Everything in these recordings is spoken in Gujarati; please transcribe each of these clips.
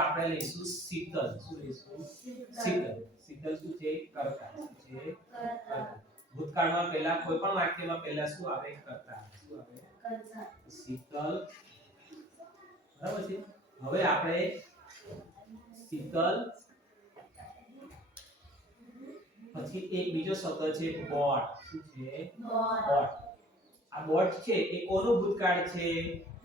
આપણે લઈશું શીતલ. શું લઈશું? શીતલ. શીતલ શું છે? કરતા. છે? કરતા. ભૂતકાળમાં પહેલા કોઈ પણ વાક્યમાં પહેલા શું આવે? કરતા. શું આવે? શીતલ. બરાબર છે? હવે આપણે શીતલ. પછી એક બીજો શબ્દ છે બોટ. શું છે? બોટ. આ બોટ છે એ કોનું ભૂતકાળ છે?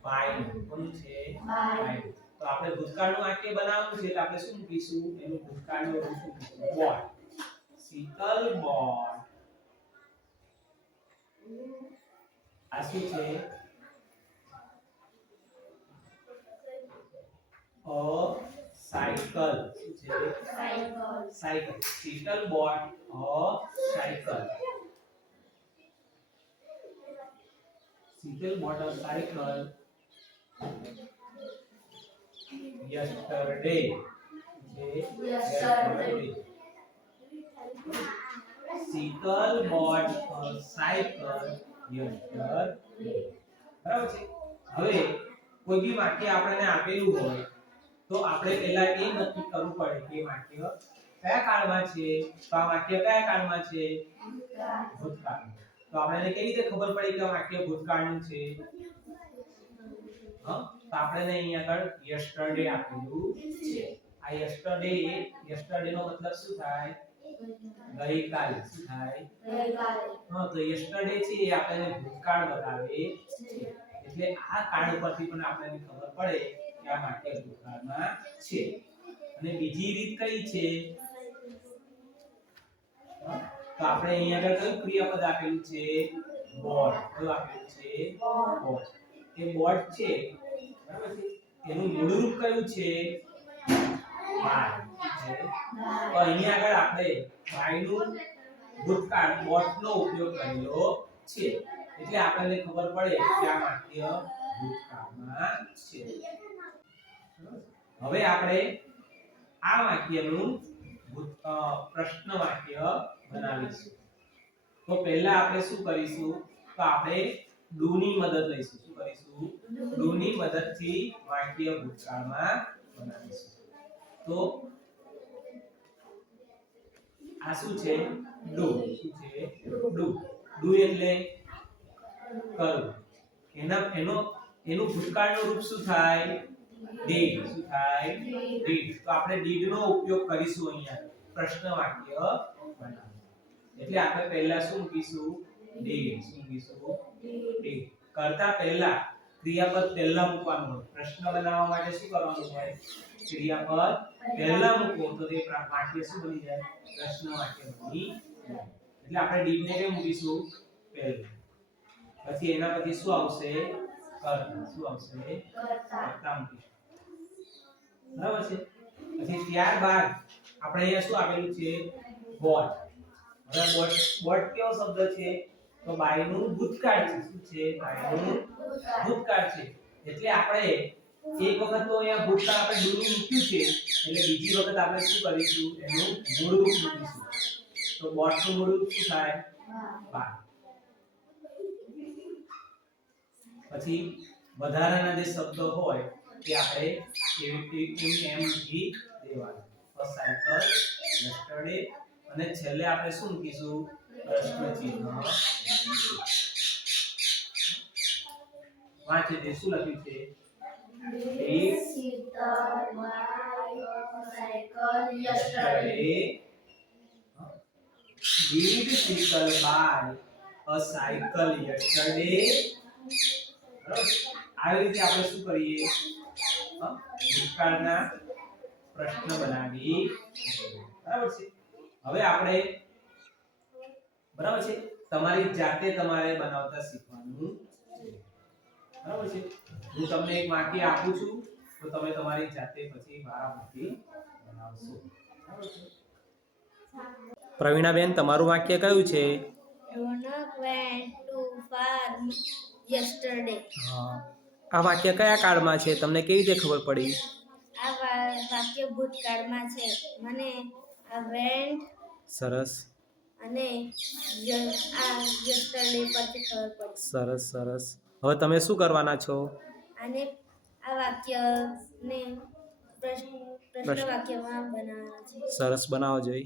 ભાઈનું કોનું છે? ભાઈનું તો આપણે ભૂતકાળનું વાક્ય બનાવવું છે એટલે આપણે શું મૂકીશું? એનું ભૂતકાળનું રૂપ શું શીતલ બોટ આ શું છે? A cycle. છે? Cycle. Sheetal bought a cycle. Sheetal bought a cycle. Yesterday. Yesterday. Sheetal bought a cycle yesterday. બરાબર છે? હવે કોઈ બી વાક્ય આપણને આપેલું હોય તો આપણે પહેલા એ નક્કી કરવું પડે કે વાક્ય કયા કાળમાં છે? તો આ વાક્ય કયા કાળમાં છે? ભૂતકાળ તો આપણને કેવી રીતે ખબર પડી કે વાક્ય ભૂતકાળનું છે? હા? તો આપણને અહીંયા આગળ યસ્ટરડે આપેલું છે આ યસ્ટરડે યસ્ટરડે નો મતલબ શું થાય? ગઈકાલ શું થાય? હા તો યસ્ટરડે છે એ આપણને ભૂતકાળ બતાવે. છે એટલે આ કાળ પરથી પણ આપણને ખબર પડે કે આ માટે ભૂતકાળમાં છે. અને બીજી રીત કઈ છે? તો આપણે અહીંયા આગળ કયું ક્રિયાપદ આપેલું છે? બોટ. કયું આપેલું છે? બોટ. એ બોટ છે બરાબર છે એનું મૂળ રૂપ કયું છે? માય તો અહીંયા આગળ આપણે બાયનું ભૂતકાળ, બોટનો ઉપયોગ કરેલો છે. એટલે આપણને ખબર પડે કે આ વાક્ય ભૂતકાળમાં છે. હવે આપણે આ વાક્યનું પ્રશ્ન વાક્ય બનાવીશું. તો પહેલા આપણે શું કરીશું? તો આપણે ડુ મદદ લઈશું. શું કરીશું? ડુ મદદથી વાક્ય ભૂતકાળમાં બનાવીશું. તો આ શું છે? ડુ. શું છે ડુ. ડુ એટલે કરવું એના, એનો, એનું ભૂતકાળનું રૂપ શું થાય? ડીડ. શું થાય? ડીડ. તો આપણે ડીડનો ઉપયોગ કરીશું અહીંયા. પ્રશ્ન વાક્ય બનાવવા એટલે આપણે પહેલા શું મૂકીશું? કરતા પહેલા ક્રિયાપદ પહેલા મૂકવાનું હોય. પ્રશ્ન બનાવવા માટે શું કરવાનું હોય? ક્રિયાપદ પહેલા મૂકવું તો તે વાક્ય શું બની જાય? પ્રશ્ન વાક્ય બની જાય. એટલે આપણે ડીડ ને કેમ મૂકીશું? પહેલું. પછી એના પછી શું આવશે? કર્તા. શું આવશે? કર્તા મૂકીશું. બરાબર છે? પછી ત્યારબાદ આપણે અહીંયા શું આપેલું છે? બોટ. હવે બોટ બોટ કેવો શબ્દ છે? તો બાયનું ભૂતકાળ છે. શું છે? બાયનું ભૂતકાળ છે. એટલે આપણે એક વખત તો અહીંયા ભૂતકાળ આપણે ડૂનું મૂક્યું છે, એટલે બીજી વખત આપણે શું કરીશું? એનું મૂળ રૂપ મૂકીશું. તો બોટનું મૂળ રૂપ શું થાય? પછી વધારાના જે શબ્દો હોય તે આપણે એવી એમ મૂકી દેવાના. ફર્સ્ટ સાયકલ યસ્ટરડે અને છેલ્લે આપણે શું મૂકીશું? વાંચી લખ્યું છે શું કરીએ હ? ભૂતકાળના પ્રશ્ન બનાવી બરાબર છે હવે આપણે બરાબર છે? તમારી જાતે તમારે બનાવતા શીખવાનું બરાબર છે? હું તમને એક વાક્ય આપું છું તો તમે તમારી જાતે પછી વારાફરતી બનાવશો. પ્રવીણાબેન તમારું વાક્ય કયું છે? yesterday. આ વાક્ય કયા કાળમાં છે? તમને કેવી રીતે ખબર પડી? આ વાક્ય ભૂતકાળમાં છે. મને આ વેન્ટ સરસ. અને આ જસ્ટરને સરસ સરસ. હવે તમે શું કરવાના છો? અને આ વાક્યને પ્રશ્ન વાક્યમાં બનાવવાના છે. સરસ બનાવો જોઈ